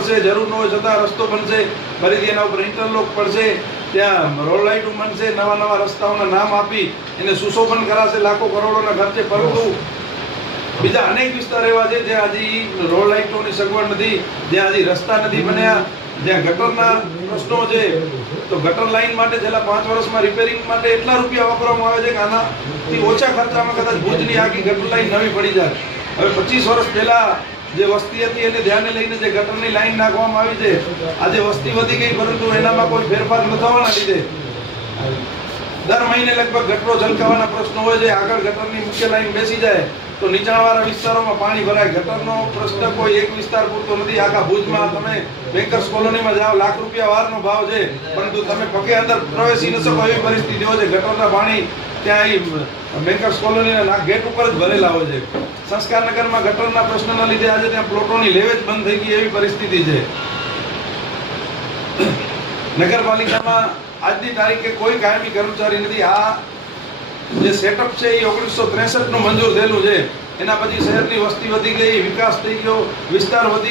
પડશે, જરૂર ન હોય છતાં રસ્તો બનશે, ફરીથી એના ઉપર ઇન્ટરલોક પડશે, ત્યાં રોડ લાઇટો બનશે, નવા નવા રસ્તાઓના નામ આપી એને સુશોભન કરાશે લાખો કરોડોના ખર્ચે. પરંતુ બીજા અનેક વિસ્તાર એવા છે જ્યાં હજી રોડ લાઇટોની સગવડ નથી, જ્યાં હજી રસ્તા નથી બન્યા, જ્યાં ગટરના પ્રશ્નો છે. તો ગટર લાઇન માટે છેલ્લા 5 વર્ષમાં રિપેરિંગ માટે એટલા રૂપિયા વાપરવામાં આવે છે કે આનાથી ઓછા ખર્ચામાં કદાચ ભુજની આખી ગટર લાઇન નવી પડી જાય. હવે 25 વર્ષ પહેલા જે વસ્તી હતી એને ધ્યાને લઈને જે ગટરની લાઈન નાખવામાં આવી છે, આજે વસ્તી વધી ગઈ પરંતુ એનામાં કોઈ ફેરફાર ન થવાના લીધે દર મહિને લગભગ ગટરો ઝલકાવાના પ્રશ્નો હોય છે. આગળ ગટરની મુખ્ય લાઈન બેસી જાય તો નીચાણવાળા વિસ્તારોમાં પાણી ભરાય. ગટરનો પ્રશ્ન કોઈ એક વિસ્તાર પૂરતો નથી. આખા ભુજમાં તમે બેન્કર્સ કોલોનીમાં જાઓ, લાખ રૂપિયા વારનો ભાવ છે, પરંતુ તમે પગે અંદર પ્રવેશી ન શકો એવી પરિસ્થિતિઓ છે. ગટરના પાણી ત્યાં બેન્કર્સ કોલોનીના ગેટ ઉપર જ ભરેલા હોય છે. સંસ્કારનગરમાં ગટરના પ્રશ્નના લીધે આજે ત્યાં પ્લોટોની લેવેચ બંધ થઈ ગઈ એવી પરિસ્થિતિ છે. નગરપાલિકામાં આજની તારીખે કોઈ કાયમી કર્મચારી નથી. આ જે સેટઅપ છે એ 1963 નું મંજૂર થયેલું છે. એના પછી શહેરની વસ્તી વધી ગઈ, વિકાસ થઈ ગયો, વિસ્તાર વધી